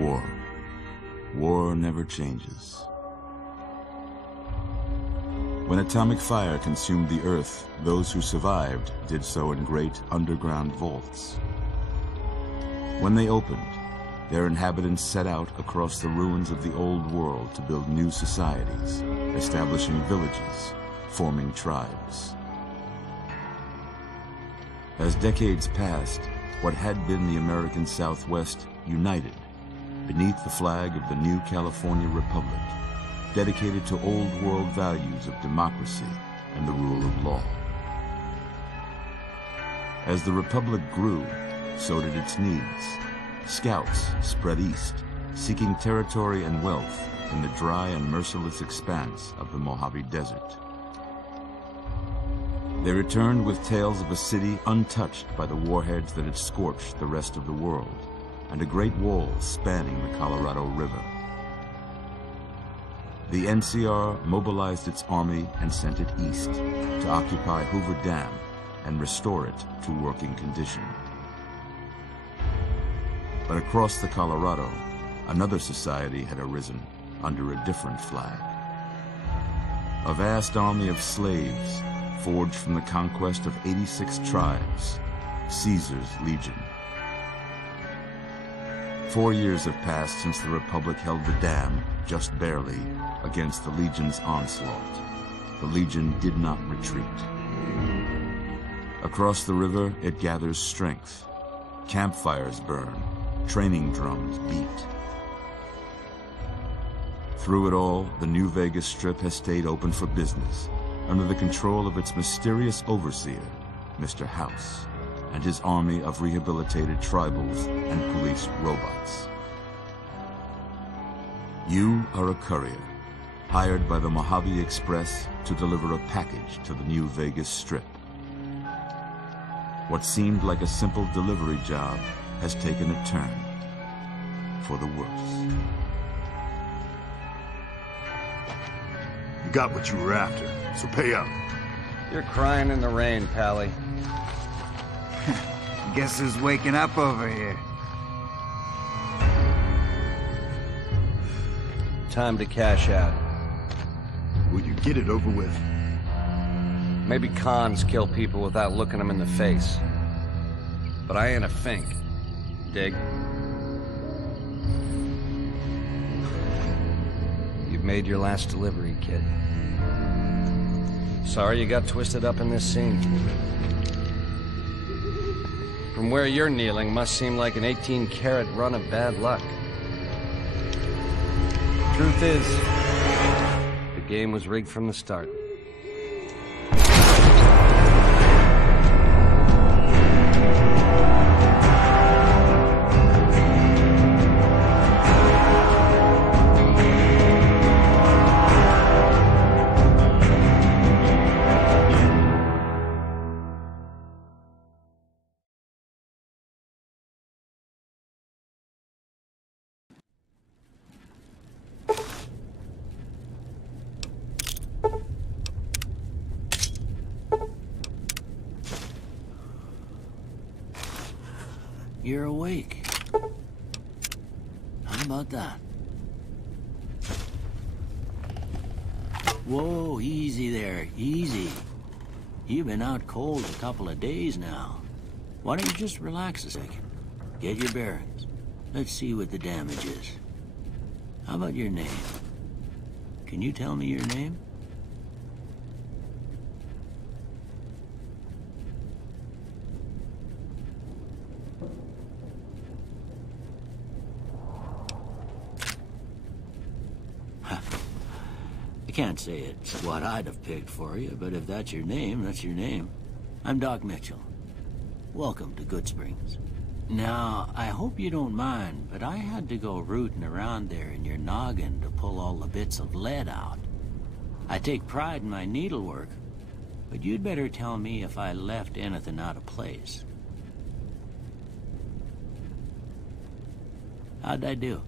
War. War never changes. When atomic fire consumed the Earth, those who survived did so in great underground vaults. When they opened, their inhabitants set out across the ruins of the old world to build new societies, establishing villages, forming tribes. As decades passed, what had been the American Southwest united beneath the flag of the new California Republic, dedicated to old world values of democracy and the rule of law. As the Republic grew, so did its needs. Scouts spread east, seeking territory and wealth in the dry and merciless expanse of the Mojave Desert. They returned with tales of a city untouched by the warheads that had scorched the rest of the world, and a great wall spanning the Colorado River. The NCR mobilized its army and sent it east to occupy Hoover Dam and restore it to working condition. But across the Colorado, another society had arisen under a different flag. A vast army of slaves forged from the conquest of 86 tribes, Caesar's Legion. 4 years have passed since the Republic held the dam, just barely, against the Legion's onslaught. The Legion did not retreat. Across the river, it gathers strength. Campfires burn, training drums beat. Through it all, the New Vegas Strip has stayed open for business, under the control of its mysterious overseer, Mr. House, and his army of rehabilitated tribals and police robots. You are a courier, hired by the Mojave Express to deliver a package to the New Vegas Strip. What seemed like a simple delivery job has taken a turn for the worse. You got what you were after, so pay up. You're crying in the rain, Pally. Guess who's waking up over here? Time to cash out. Will you get it over with? Maybe cons kill people without looking them in the face. But I ain't a fink. Dig? You've made your last delivery, kid. Sorry you got twisted up in this scene. From where you're kneeling must seem like an 18-carat run of bad luck. Truth is, the game was rigged from the start. You're awake. How about that? Whoa, easy there, easy. You've been out cold a couple of days now. Why don't you just relax a second? Get your bearings. Let's see what the damage is. How about your name? Can you tell me your name? I can't say it's what I'd have picked for you, but if that's your name, that's your name. I'm Doc Mitchell. Welcome to Good Springs. Now, I hope you don't mind, but I had to go rooting around there in your noggin to pull all the bits of lead out. I take pride in my needlework, but you'd better tell me if I left anything out of place. How'd I do?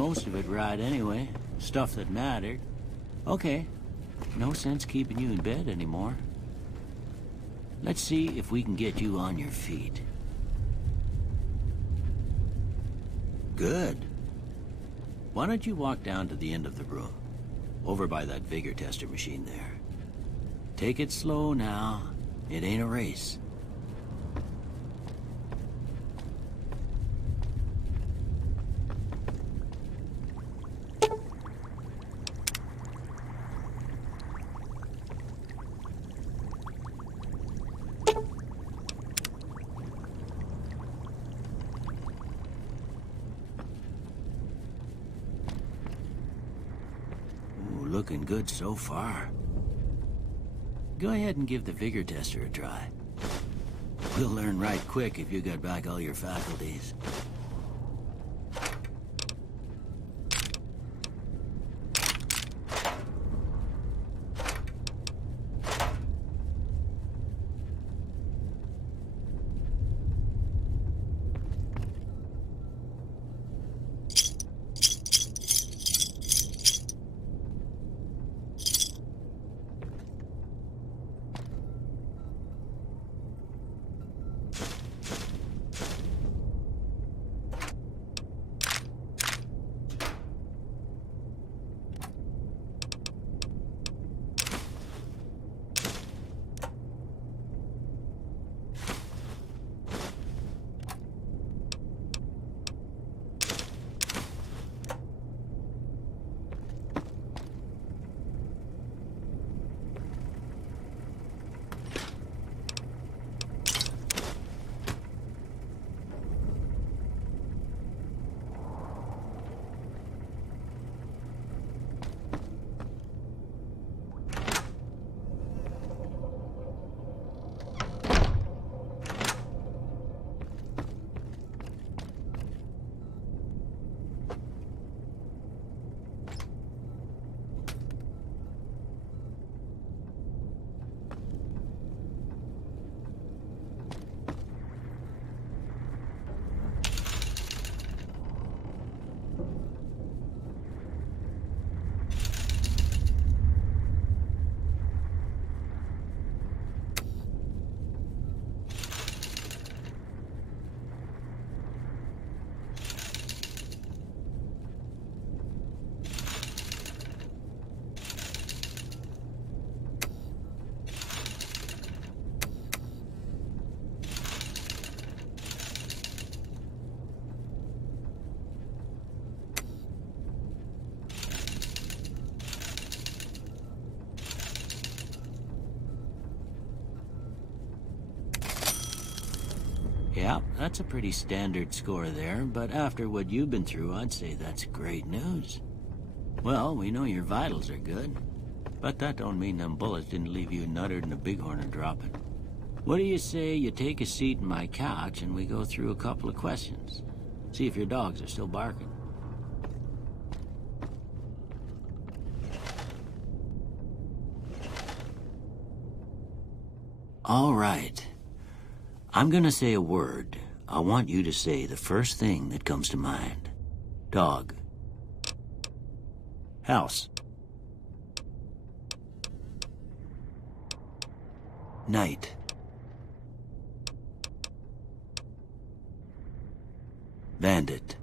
most of it right anyway. Stuff that mattered. Okay. No sense keeping you in bed anymore. Let's see if we can get you on your feet. Good. Why don't you walk down to the end of the room? Over by that vigor tester machine there. Take it slow now. It ain't a race. Looking good so far. Go ahead and give the vigor tester a try. We'll learn right quick if you got back all your faculties. Yeah, that's a pretty standard score there, but after what you've been through, I'd say that's great news. Well, we know your vitals are good, but that don't mean them bullets didn't leave you nuttered and a bighorn dropping. What do you say you take a seat in my couch and we go through a couple of questions? See if your dogs are still barking. All right. I'm gonna say a word. I want you to say the first thing that comes to mind. Dog. House. Night. Bandit.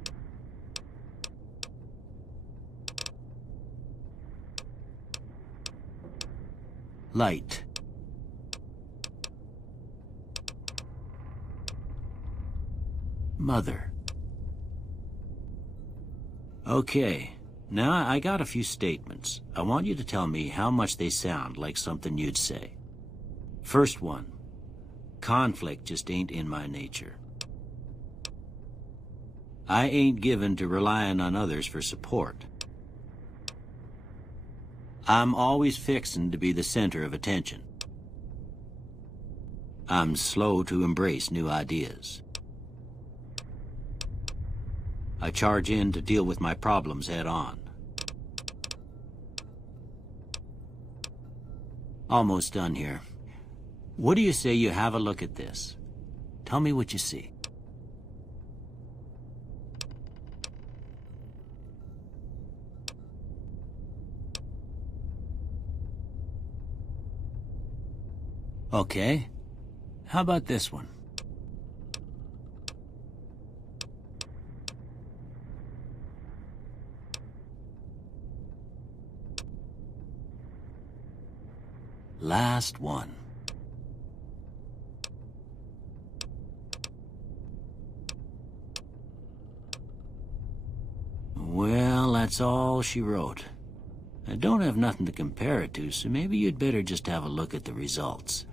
Light. Mother. Okay, now I got a few statements. I want you to tell me how much they sound like something you'd say. First one, conflict just ain't in my nature. I ain't given to relying on others for support. I'm always fixin' to be the center of attention. I'm slow to embrace new ideas. I charge in to deal with my problems head on. Almost done here. What do you say you have a look at this? Tell me what you see. Okay. How about this one? Last one. Well, that's all she wrote. I don't have nothing to compare it to, so maybe you'd better just have a look at the results.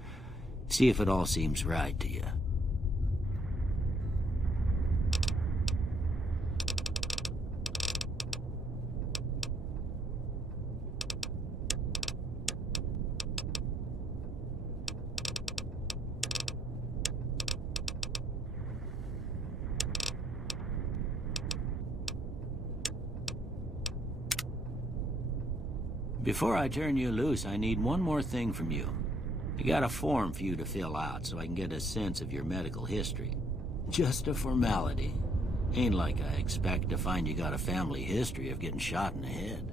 See if it all seems right to you. Before I turn you loose, I need one more thing from you. I got a form for you to fill out so I can get a sense of your medical history. Just a formality. Ain't like I expect to find you got a family history of getting shot in the head.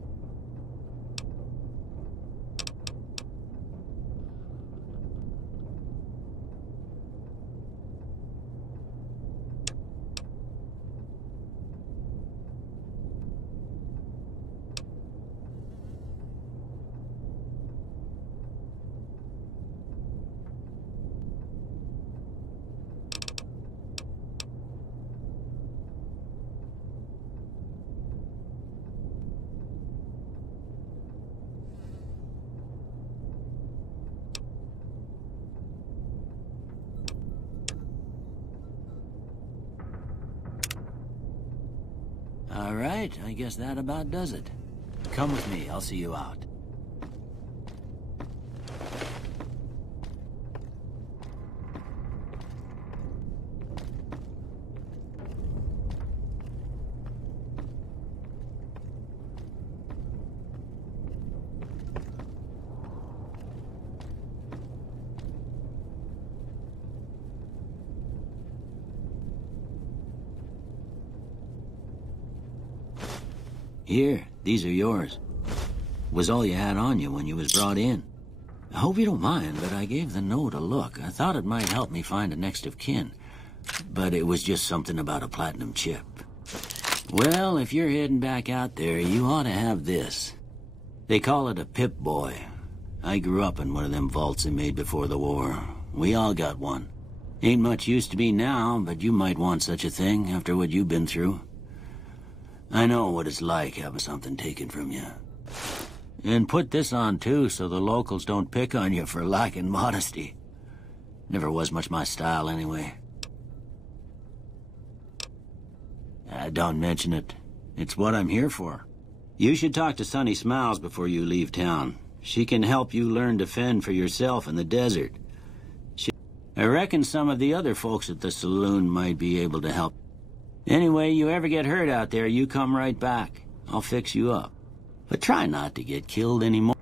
All right, I guess that about does it. Come with me, I'll see you out. Here, these are yours. Was all you had on you when you was brought in. I hope you don't mind, but I gave the note a look. I thought it might help me find a next of kin. But it was just something about a platinum chip. Well, if you're heading back out there, you ought to have this. They call it a Pip-Boy. I grew up in one of them vaults they made before the war. We all got one. Ain't much use to me now, but you might want such a thing after what you've been through. I know what it's like having something taken from you. And put this on, too, so the locals don't pick on you for lacking modesty. Never was much my style, anyway. Don't mention it. It's what I'm here for. You should talk to Sunny Smiles before you leave town. She can help you learn to fend for yourself in the desert. I reckon some of the other folks at the saloon might be able to help. Anyway, you ever get hurt out there, you come right back. I'll fix you up. But try not to get killed anymore.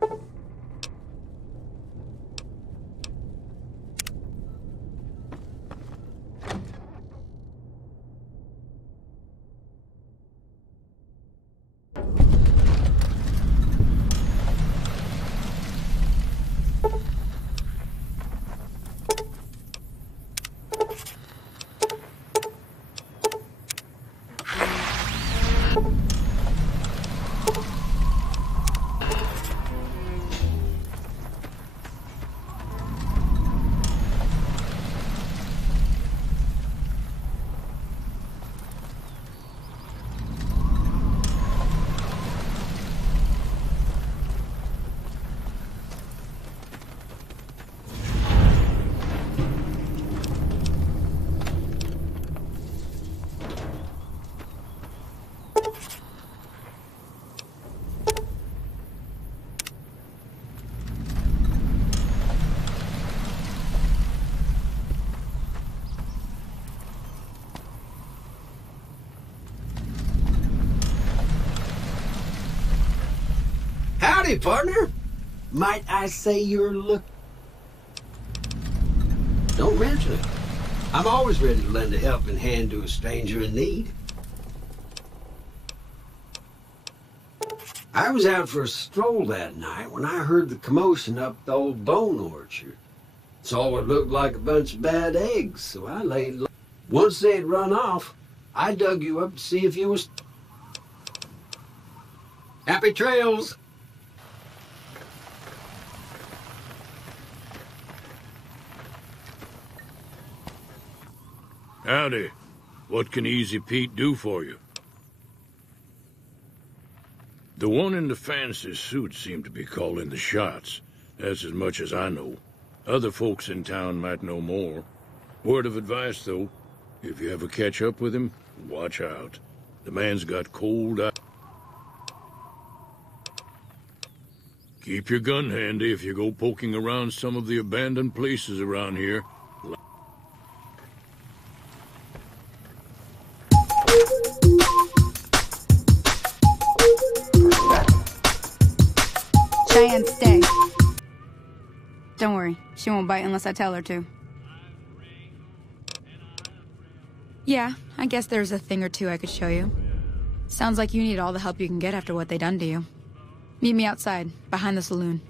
Howdy, partner. Might I say you're Don't mention it. I'm always ready to lend a helping hand to a stranger in need. I was out for a stroll that night when I heard the commotion up the old bone orchard. Saw what looked like a bunch of bad eggs, so I laid low. Once they'd run off, I dug you up to see if you was... Happy trails! Howdy. What can Easy Pete do for you? The one in the fancy suit seemed to be calling the shots. That's as much as I know. Other folks in town might know more. Word of advice, though. If you ever catch up with him, watch out. The man's got cold eyes. Keep your gun handy if you go poking around some of the abandoned places around here. Cheyenne, stay. Don't worry, she won't bite unless I tell her to. Yeah, I guess there's a thing or two I could show you. Sounds like you need all the help you can get after what they done to you. Meet me outside, behind the saloon.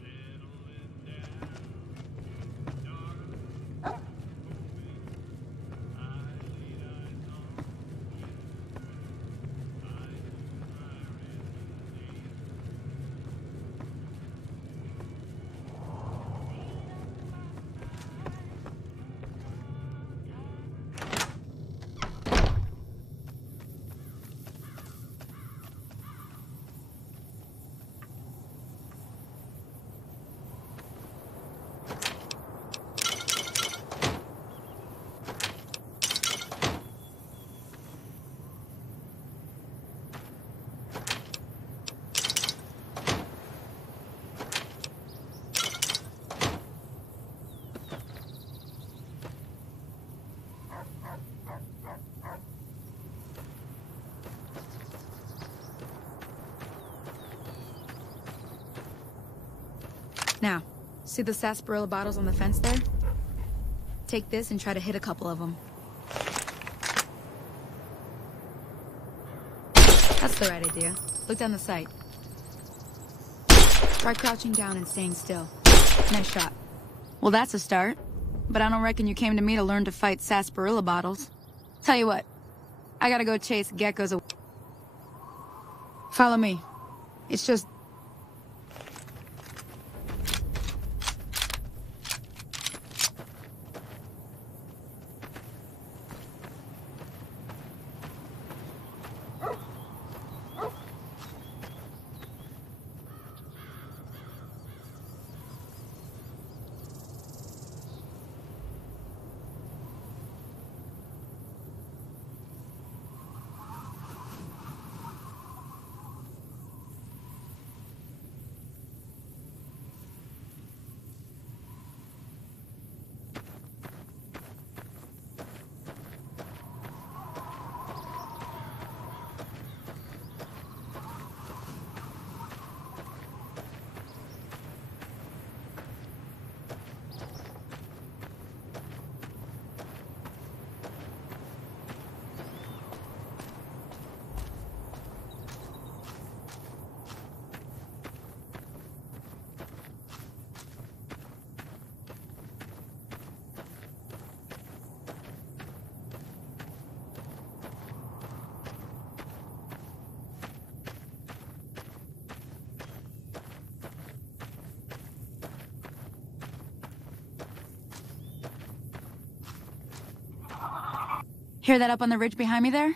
Now, see the sarsaparilla bottles on the fence there? Take this and try to hit a couple of them. That's the right idea. Look down the sight. Try crouching down and staying still. Nice shot. Well, that's a start. But I don't reckon you came to me to learn to fight sarsaparilla bottles. Tell you what, I gotta go chase geckos away. Follow me. It's just... Hear that up on the ridge behind me there?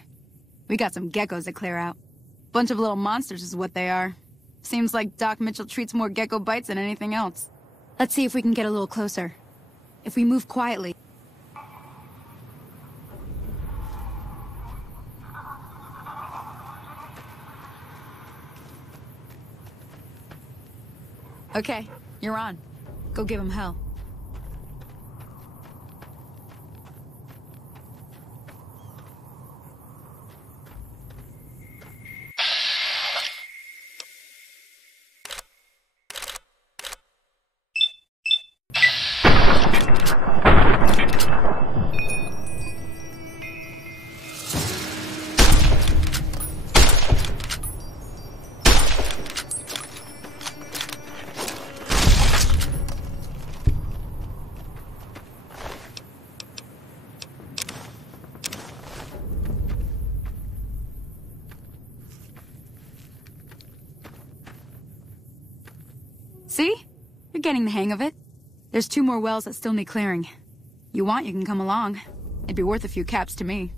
We got some geckos to clear out. Bunch of little monsters is what they are. Seems like Doc Mitchell treats more gecko bites than anything else. Let's see if we can get a little closer. If we move quietly... Okay, you're on. Go give him hell. See? You're getting the hang of it. There's 2 more wells that still need clearing. You want, you can come along. It'd be worth a few caps to me.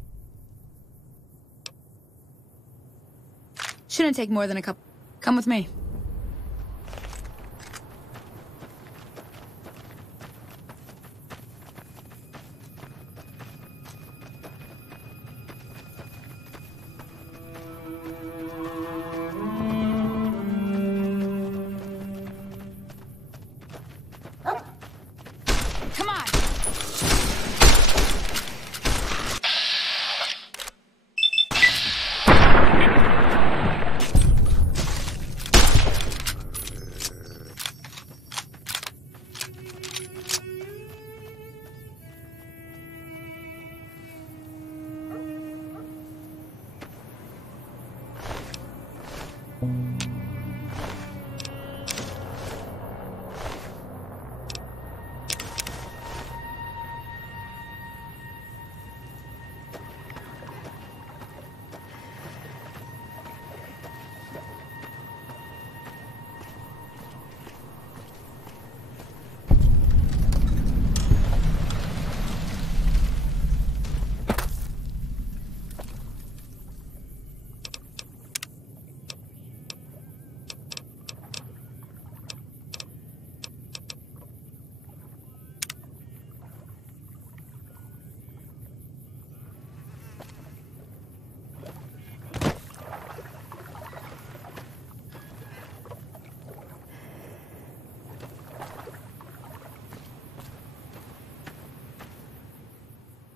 Shouldn't take more than a couple. Come with me. Come on!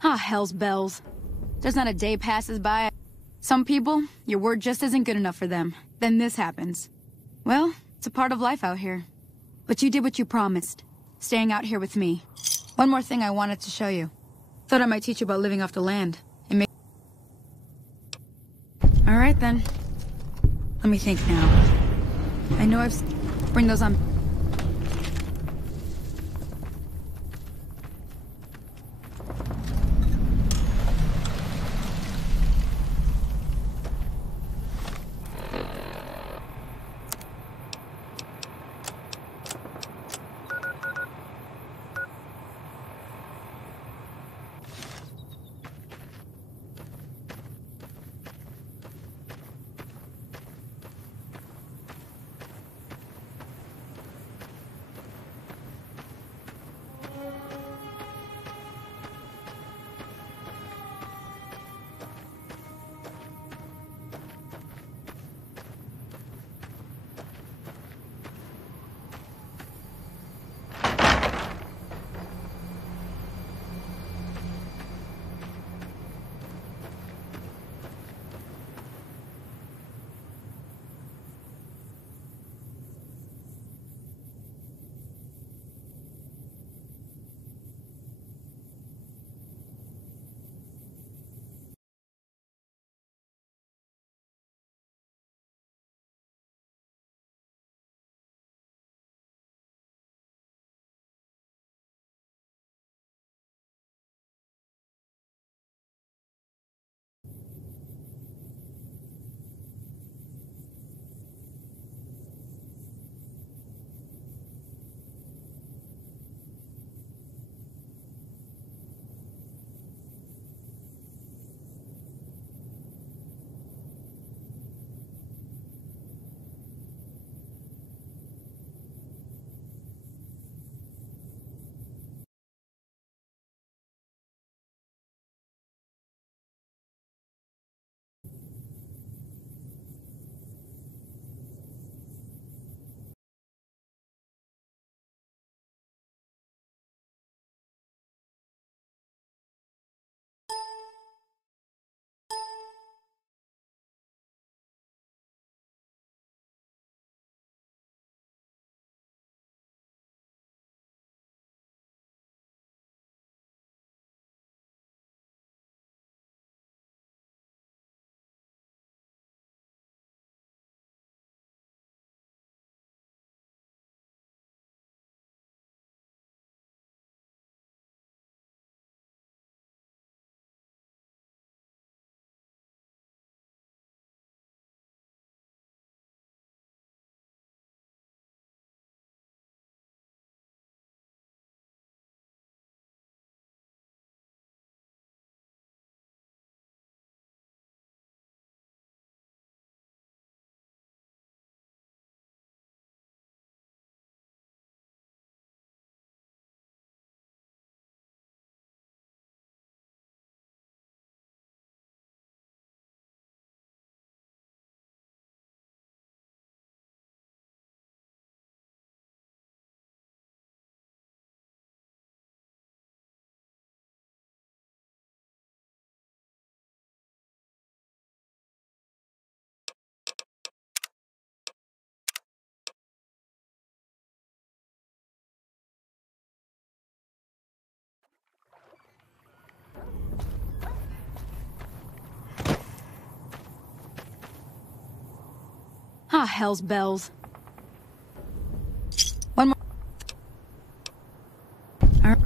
Ah, hell's bells. There's not a day passes by. Some people, your word just isn't good enough for them. Then this happens. Well, it's a part of life out here. But you did what you promised, staying out here with me. One more thing I wanted to show you. Thought I might teach you about living off the land. All right, then. Let me think now. I know bring those on. Ah, hell's bells. One more. All right.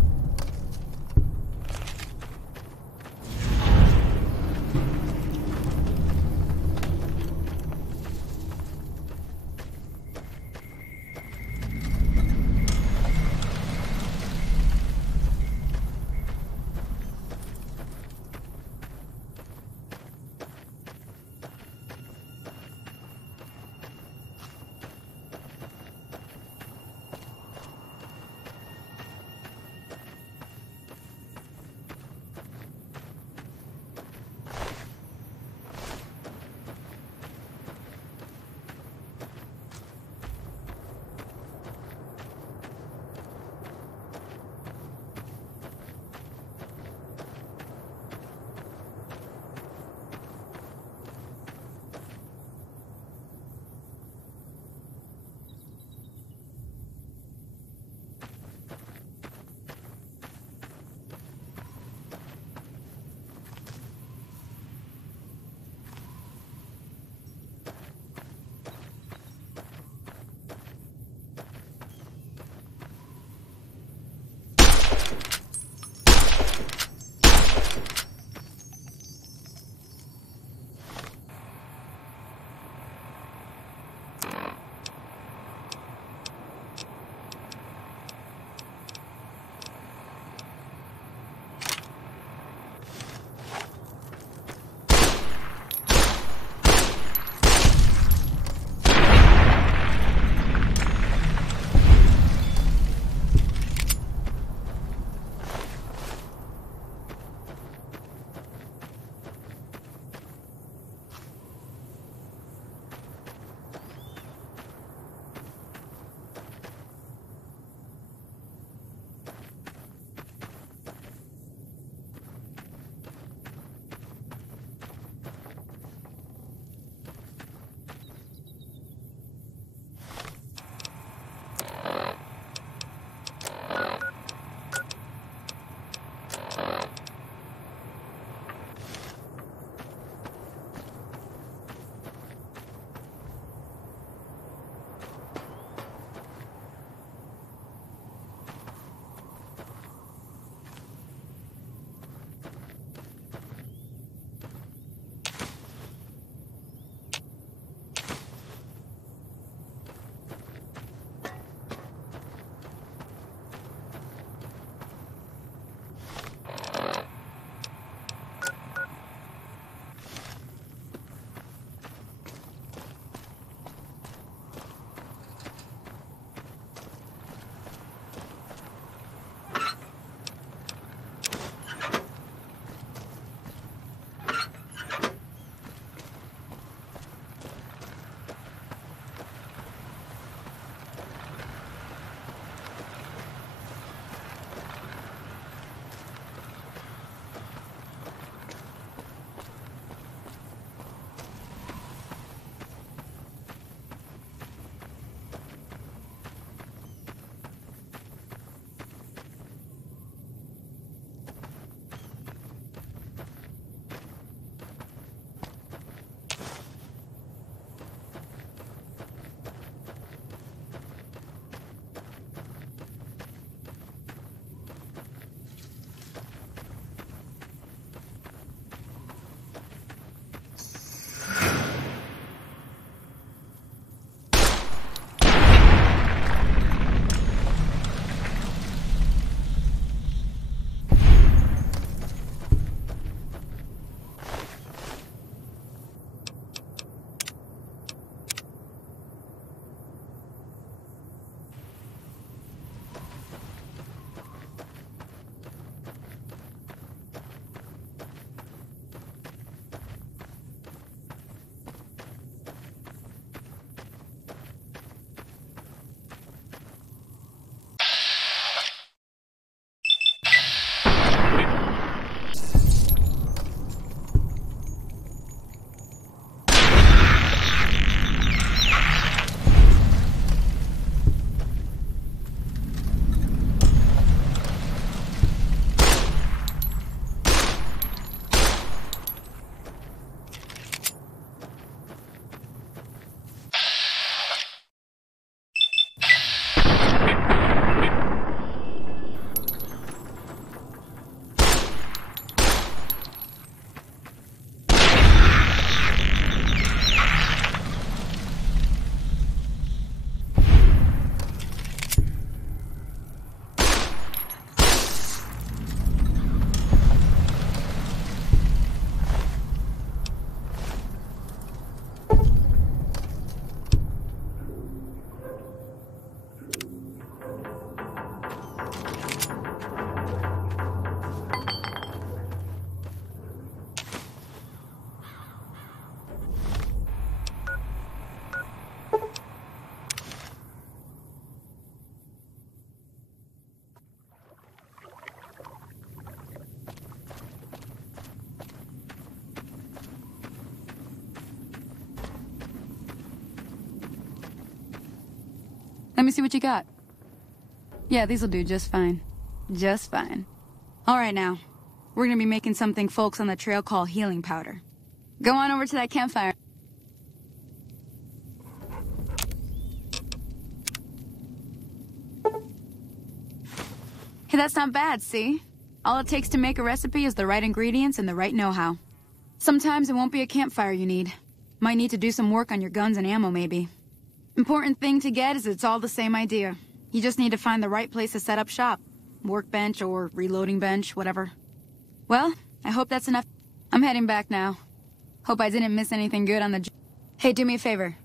Let me see what you got. Yeah, these'll do just fine. Just fine. All right, now. We're gonna be making something folks on the trail call healing powder. Go on over to that campfire. Hey, that's not bad, see? All it takes to make a recipe is the right ingredients and the right know-how. Sometimes it won't be a campfire you need. Might need to do some work on your guns and ammo, maybe. Important thing to get is it's all the same idea. You just need to find the right place to set up shop. Workbench or reloading bench, whatever. Well, I hope that's enough. I'm heading back now. Hope I didn't miss anything good on the... Hey, do me a favor.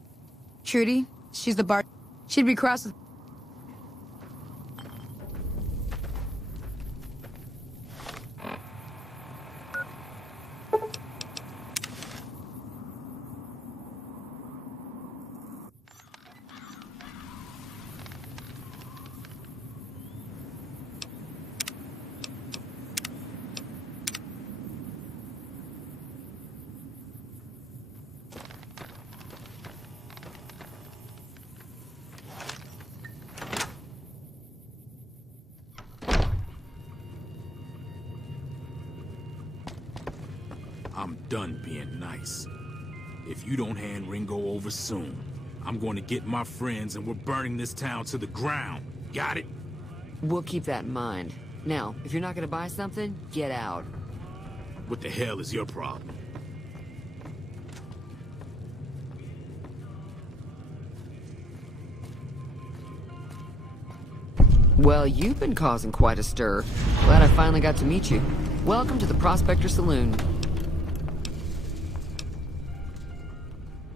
Trudy, she's the bar... She'd be cross with... I'm done being nice. If you don't hand Ringo over soon, I'm going to get my friends and we're burning this town to the ground. Got it? We'll keep that in mind. Now, if you're not gonna buy something, get out. What the hell is your problem? Well, you've been causing quite a stir. Glad I finally got to meet you. Welcome to the Prospector Saloon.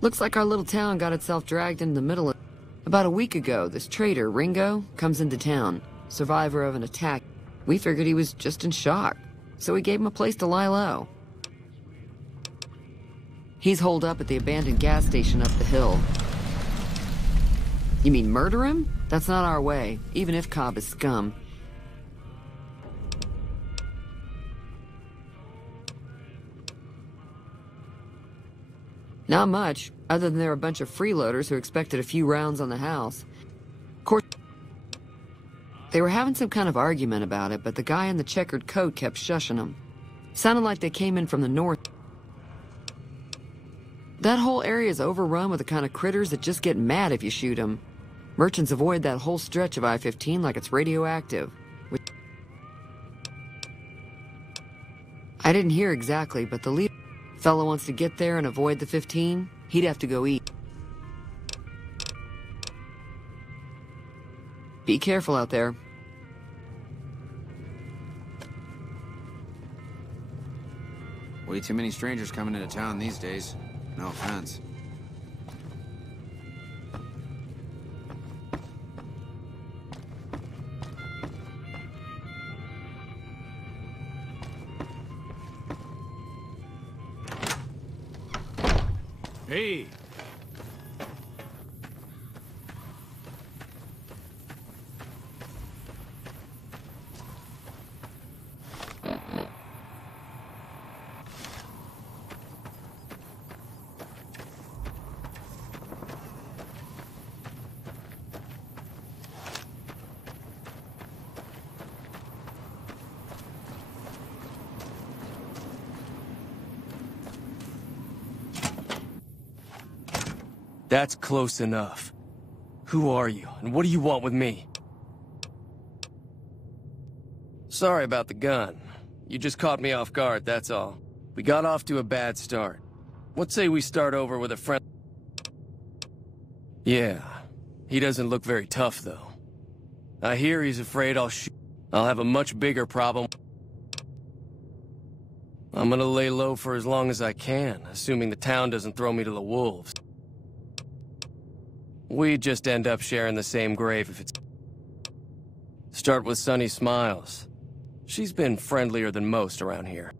Looks like our little town got itself dragged into the middle of... About a week ago, this trader, Ringo, comes into town. Survivor of an attack. We figured he was just in shock, so we gave him a place to lie low. He's holed up at the abandoned gas station up the hill. You mean murder him? That's not our way, even if Cobb is scum. Not much, other than they're a bunch of freeloaders who expected a few rounds on the house. Of course, they were having some kind of argument about it, but the guy in the checkered coat kept shushing them. Sounded like they came in from the north. That whole area is overrun with the kind of critters that just get mad if you shoot them. Merchants avoid that whole stretch of I-15 like it's radioactive. I didn't hear exactly, but the lead fellow wants to get there and avoid the 15. He'd have to go eat. Be careful out there. Way too many strangers coming into town these days. No offense. Hey! That's close enough. Who are you, and what do you want with me? Sorry about the gun. You just caught me off guard, that's all. We got off to a bad start. What say we start over with a friend? Yeah, he doesn't look very tough, though. I hear he's afraid I'll have a much bigger problem. I'm gonna lay low for as long as I can, assuming the town doesn't throw me to the wolves. We'd just end up sharing the same grave if it's... Start with Sunny Smiles. She's been friendlier than most around here.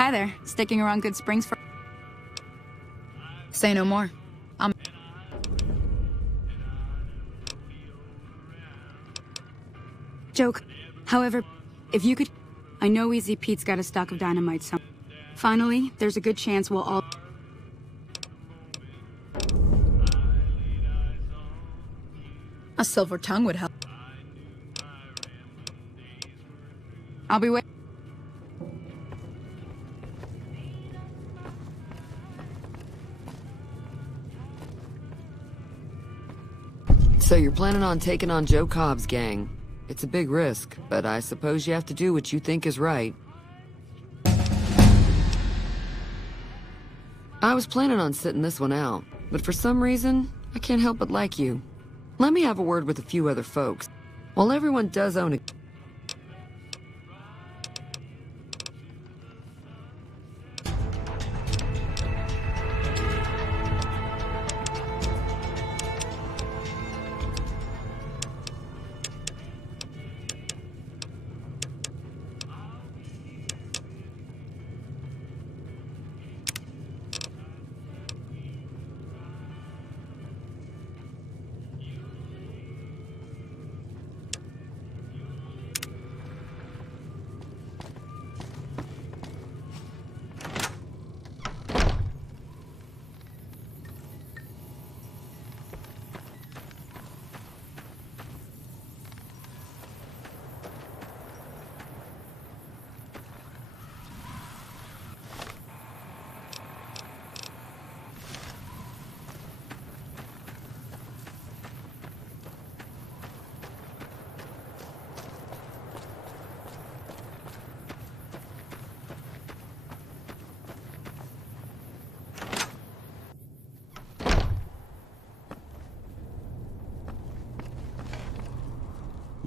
Hi there. Sticking around Good Springs for... Say no more. Joke. However, if you could... I know Easy Pete's got a stock of dynamite somewhere. Finally, there's a good chance we'll all... A silver tongue would help. I'll be waiting. So you're planning on taking on Joe Cobb's gang. It's a big risk, but I suppose you have to do what you think is right. I was planning on sitting this one out, but for some reason, I can't help but like you. Let me have a word with a few other folks. While everyone does own a...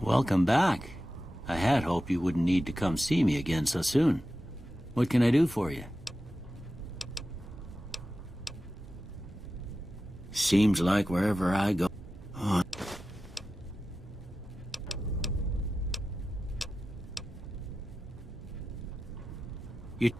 Welcome back. I had hoped you wouldn't need to come see me again so soon. What can I do for you? Seems like wherever I go... Oh. You...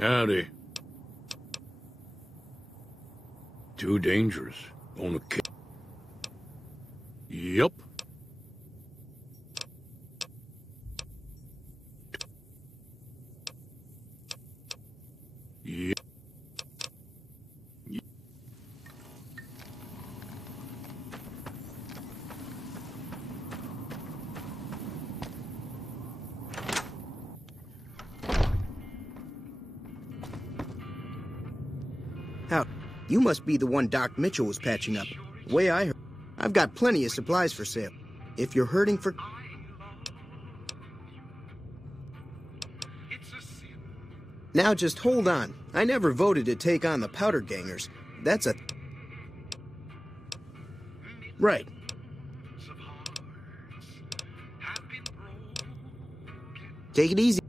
Howdy. Too dangerous. On a Yup. Yep. You must be the one Doc Mitchell was patching up. Way I heard. I've got plenty of supplies for sale. If you're hurting for... Now just hold on. I never voted to take on the Powder Gangers. That's a... Right. Take it easy.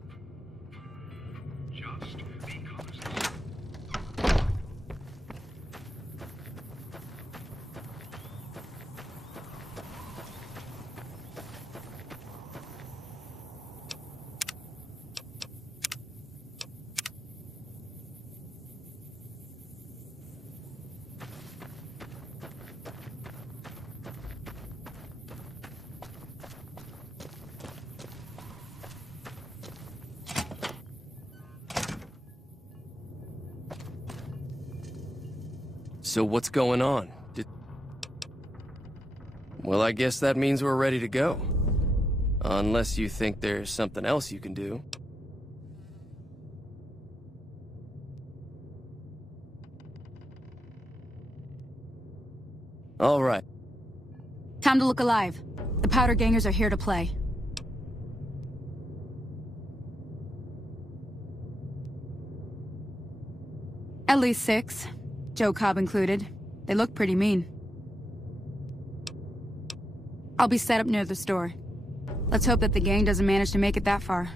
So what's going on? Well, I guess that means we're ready to go. Unless you think there's something else you can do. All right. Time to look alive. The Powder Gangers are here to play. At least 6. Joe Cobb included. They look pretty mean. I'll be set up near the store. Let's hope that the gang doesn't manage to make it that far.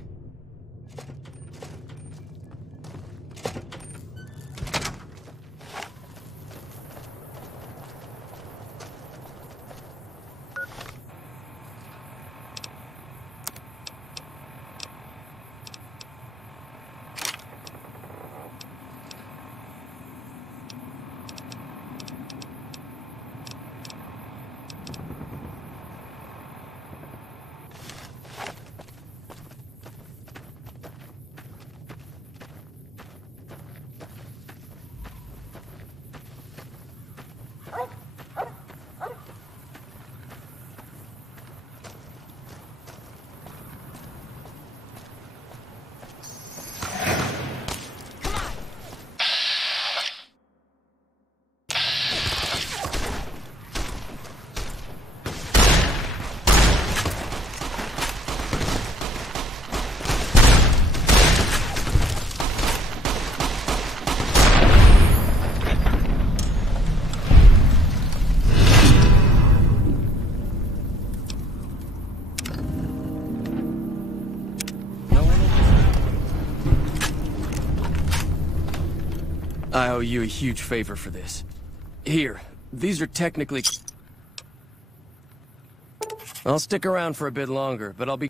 I owe you a huge favor for this. Here, these are technically... I'll stick around for a bit longer, but I'll be...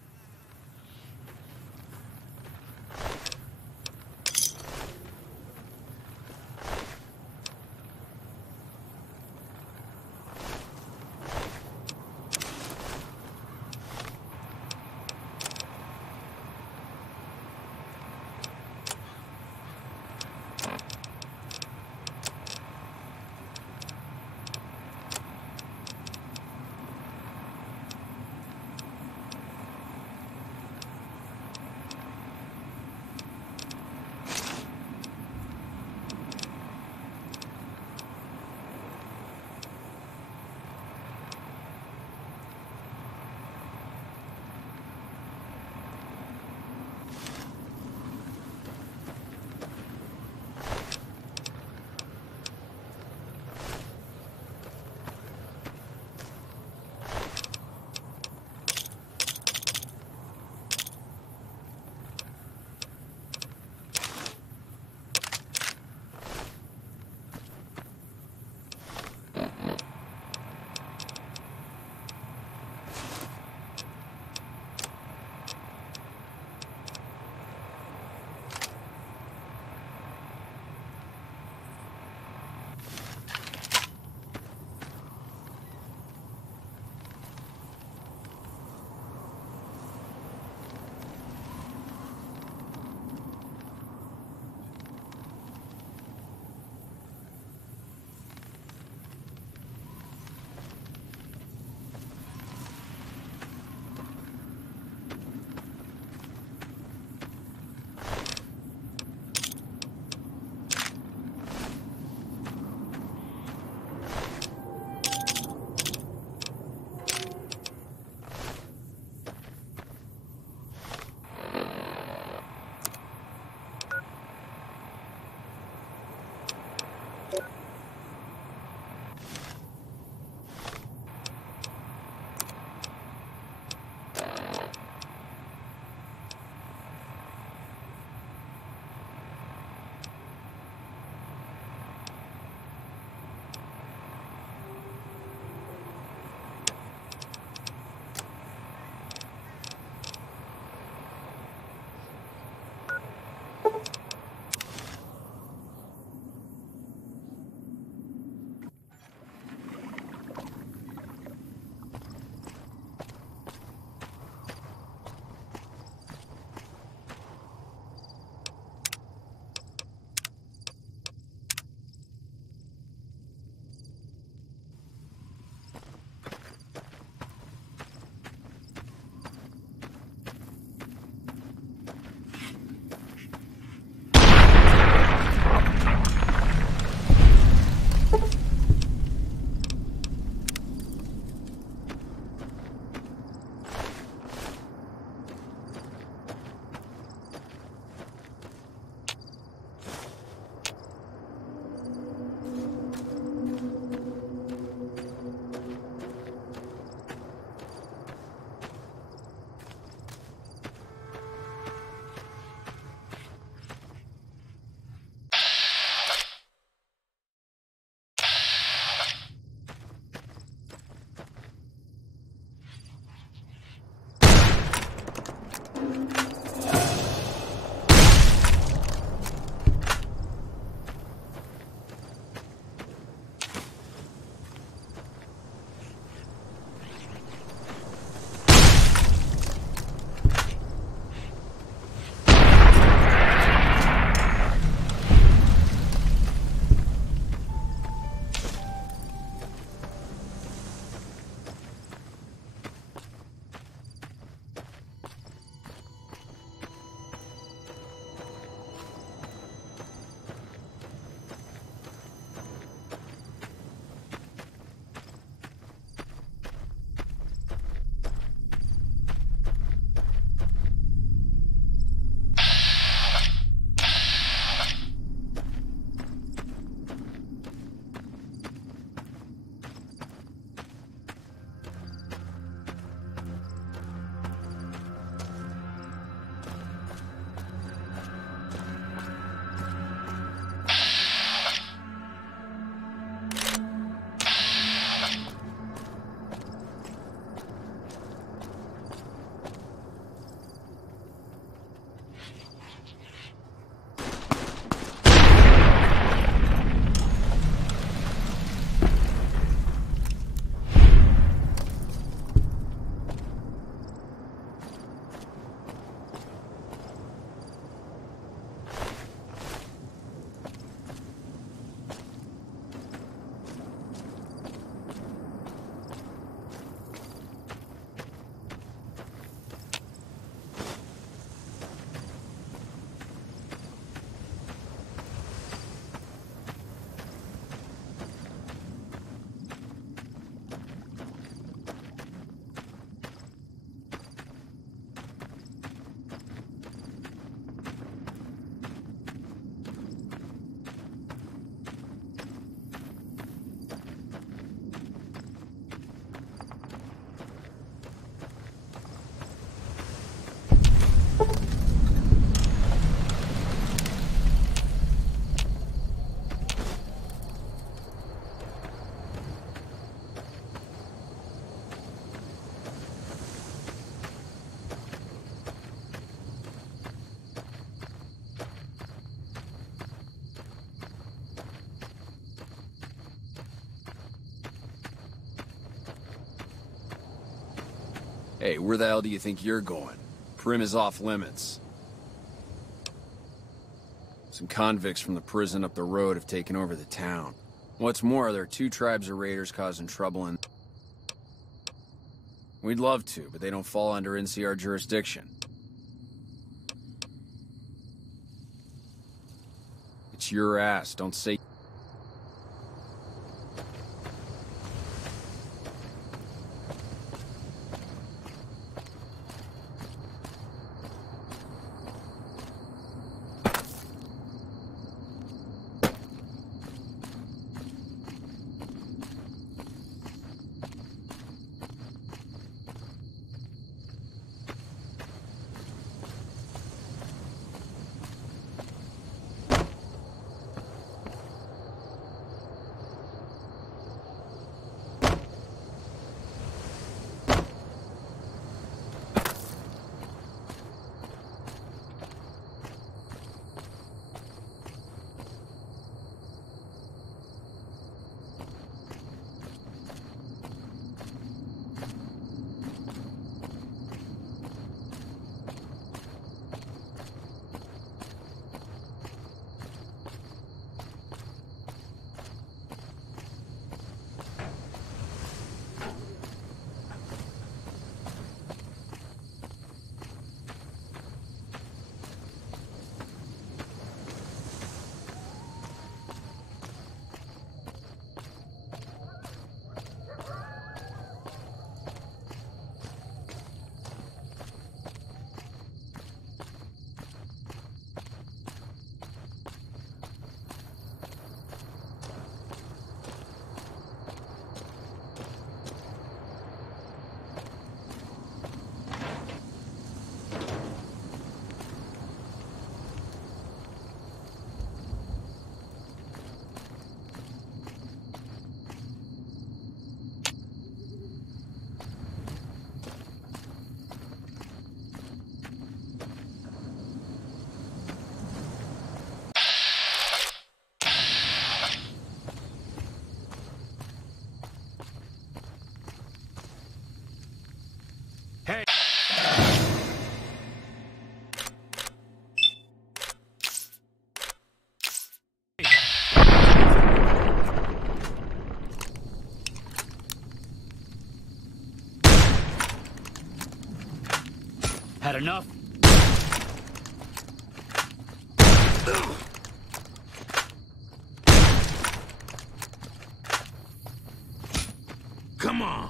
Hey, where the hell do you think you're going? Prim is off limits. Some convicts from the prison up the road have taken over the town. What's more, there are 2 tribes of raiders causing trouble and... We'd love to, but they don't fall under NCR jurisdiction. It's your ass, don't say... Had enough? Come on!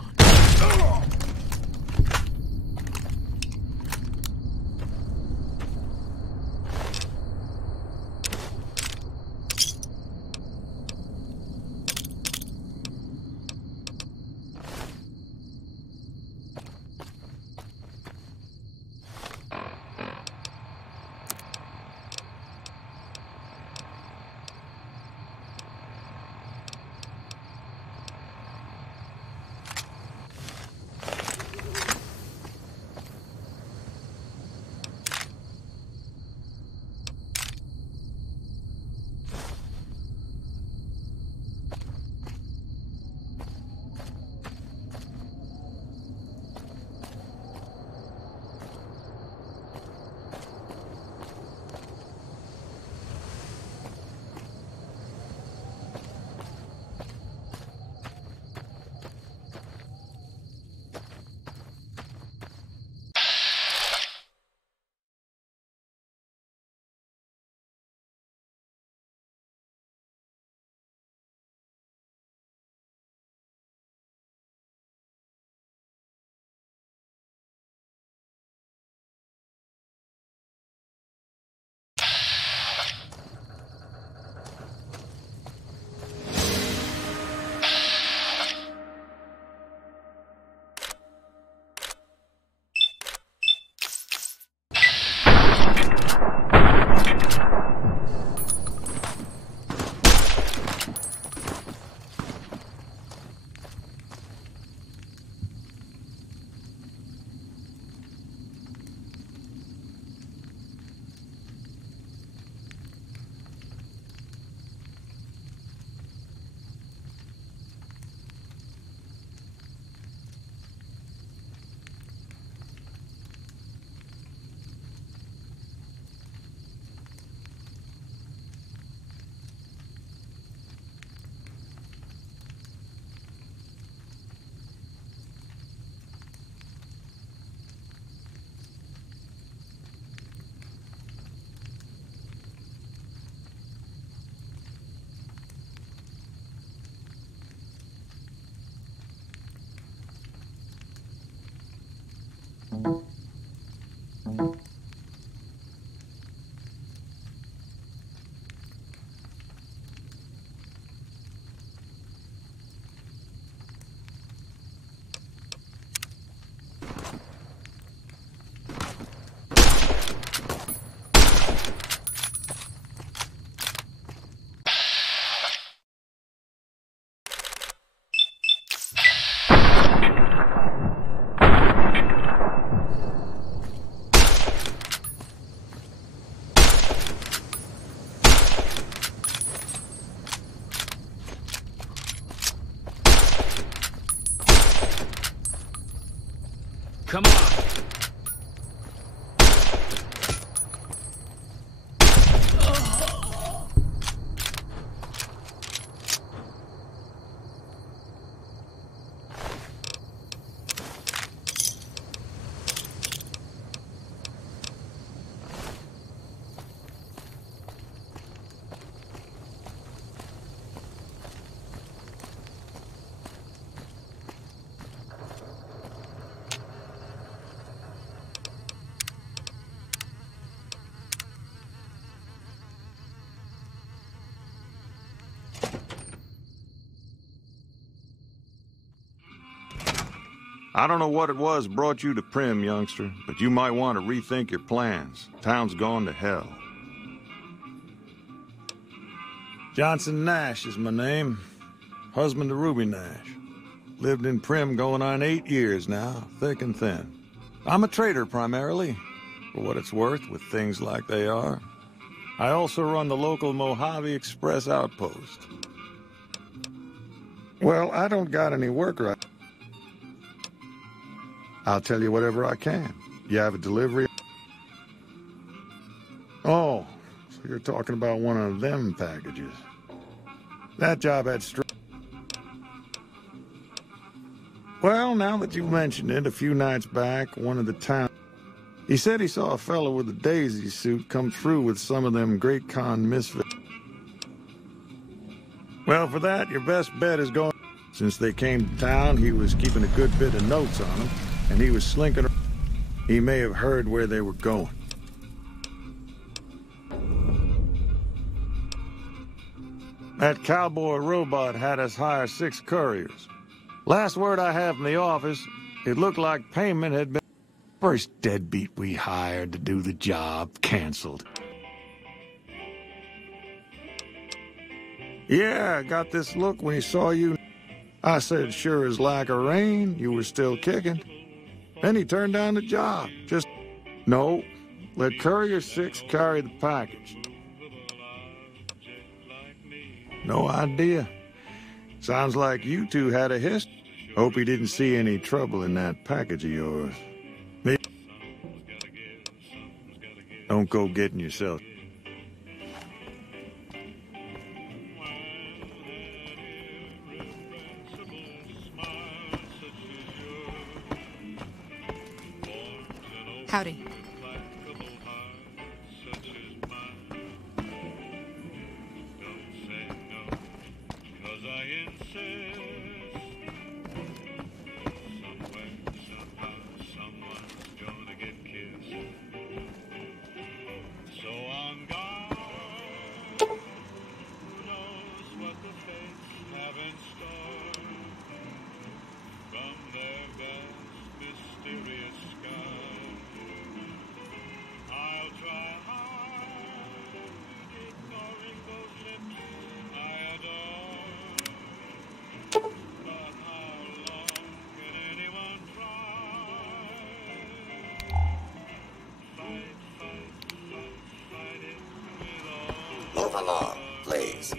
Come on! I don't know what it was brought you to Prim, youngster, but you might want to rethink your plans. Town's gone to hell. Johnson Nash is my name. Husband to Ruby Nash. Lived in Prim going on 8 years now, thick and thin. I'm a trader primarily, for what it's worth with things like they are. I also run the local Mojave Express outpost. Well, I don't got any work right. I'll tell you whatever I can. You have a delivery? Oh, so you're talking about one of them packages. That job had Well, now that you mentioned it, a few nights back, one of the town... He said he saw a fellow with a daisy suit come through with some of them Great Con misfits. Well, for that, your best bet is going... Since they came to town, he was keeping a good bit of notes on them, and he was slinking... He may have heard where they were going. That cowboy robot had us hire 6 couriers. Last word I have from the office, it looked like payment had been... First deadbeat we hired to do the job canceled. Yeah, I got this look when he saw you. I said, sure as like a rain, you were still kicking. Then he turned down the job. Just, no, let Courier 6 carry the package. No idea. Sounds like you two had a history. Hope he didn't see any trouble in that package of yours. Don't go getting yourself. Howdy. Move along, please.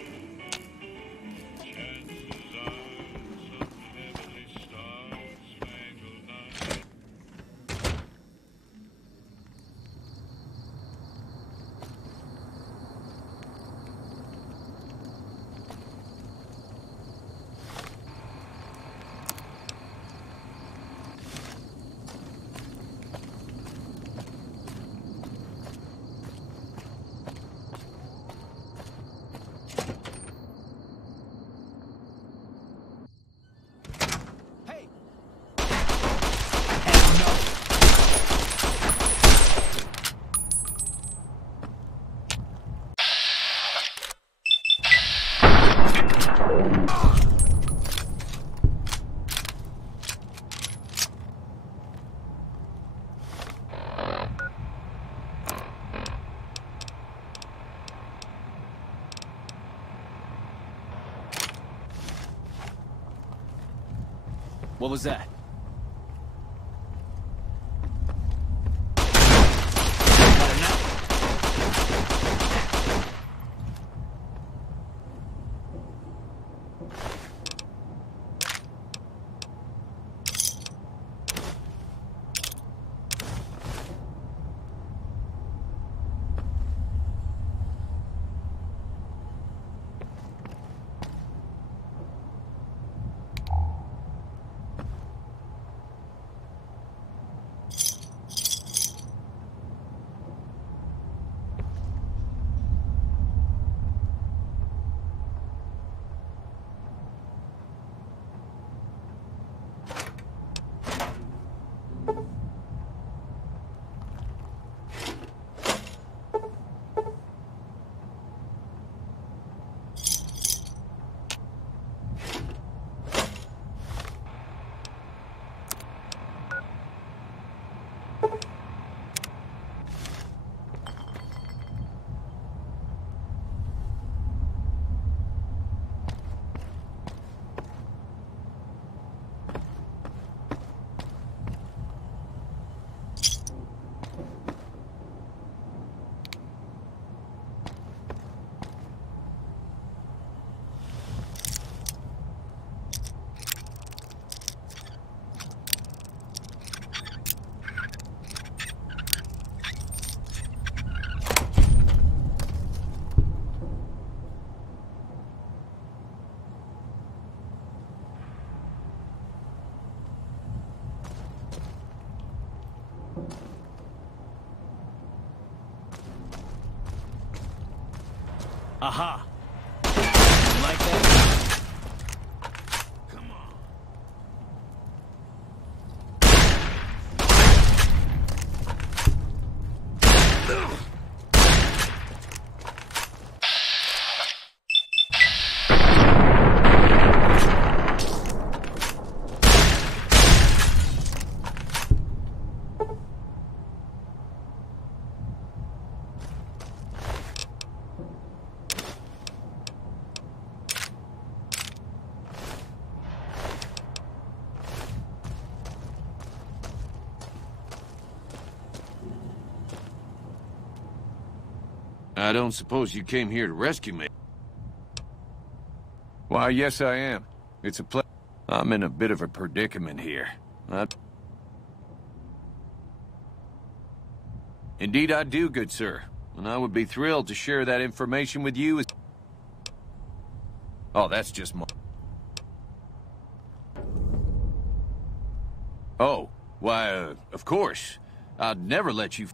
What was that? Aha! You like that? Come on. I don't suppose you came here to rescue me? Why, yes I am. It's a pleasure. I'm in a bit of a predicament here. Indeed I do, good sir. And I would be thrilled to share that information with you as... Oh, that's just my... Oh, why, of course. I'd never let you...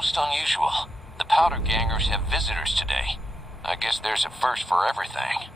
Most unusual. The Powder Gangers have visitors today. I guess there's a first for everything.